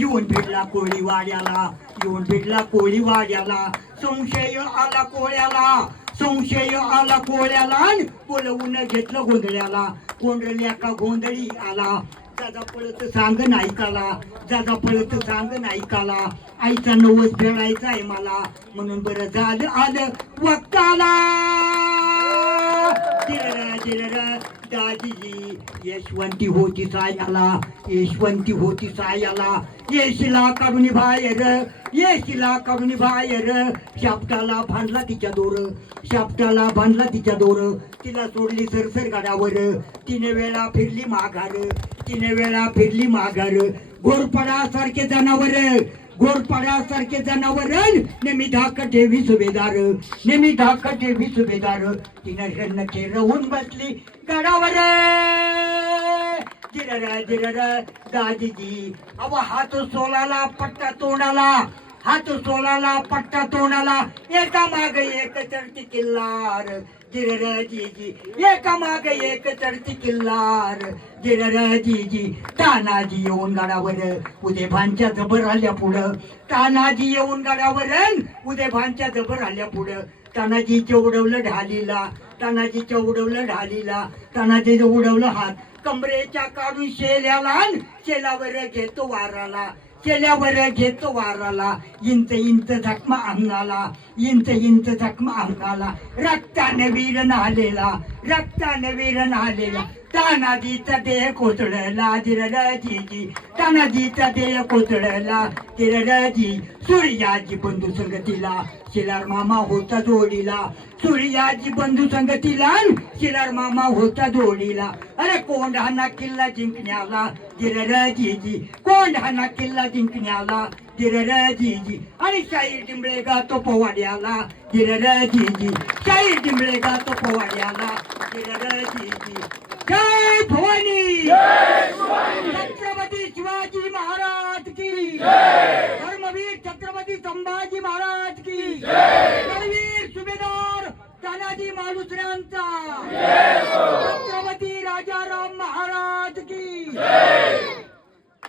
येऊन भिडला कोळीवाड्याला, येऊन भिडला कोळीवाड्याला. संशय आला कोळ्याला, संशय आला कोळ्याला, बोलवून घेतलं गोंधळ्याला. गोंधळल्या का गोंधळी आला, दादा पळत सांग नाईकाला, दादा पळत सांग नाईकाला. आईचा नवस फेडायचा आहे मला, म्हणून बरं झालं आलं वक्ताला. दादीजी यशवंती होती सायाला, यशवंती होती सायाला. येशीला काढून बाहेर, येशीला काढून बाहेर. शापटाला बांधला तिच्या दोर, शापटाला बांधला तिच्या दोर. तिला सोडली सरसर गाडावर, तिने वेळा फिरली माघार, तिने वेळा फिरली माघार. घोरपडासारखे जनावर, घोरपडासारखे जनावर, नेहमी धाक ठेवी सुभेदार, नेहमी धाक ठेवी सुभेदार. तिनं नखे राहून बसली गडावर. जिरर जिरर दादीजी अव हात सोलाला पट्टा तोंडाला, हात सोलाला पट्टा तोंडाला. एका माग एक चढती किल्लार, जिरर जीजी एका माग एक चढती किल्लार. जिरर जीजी तानाजी येऊन गाडावर, उदे भांच्या जबर आल्या पुढं. तानाजी येऊन गाडावर, उदे भांच्या जबर आल्या पुढं. तानाजीचं उडवलं ढालीला, तानाजीचं उडवलं ढालीला. तानाजीचं उडवलं हात कमरेच्या काढून शेल्याला, शेलावर घेतो वाराला, शेल्यावर घेतो वाराला. इंच इंच जखमा अंगाला, इंच इंच जखमा अंगाला. रक्ताने वीर नालेला, रक्ताने वीर नालेला. तानाजीचा देह कोसळला जिरजी, तानाजीचा देह कोसळला जिरजी. सूर्याजी बंधू संगतीला, शिलार मामा होता जोडीला. सूर्याजी बंधू संगतीला, शिलार मामा होता जोडीला. अरे कोंढाणा किल्ला जिंकण्याला जिरजी, कोंढाणा किल्ला जिंकण्याला जिरजी. आणि शाहीर डिंबळे गातो पोवाड्याला जिरजी, शाहीर डिंबळे गातो पोवाड्याला जिरजी. जय भवानी, छत्रपती शिवाजी महाराज की, धर्मवीर छत्रपती संभाजी महाराज की, धर्मवीर सुभेदार तानाजी मालुसऱ्यांचा, छत्रपती राजाराम महाराज की.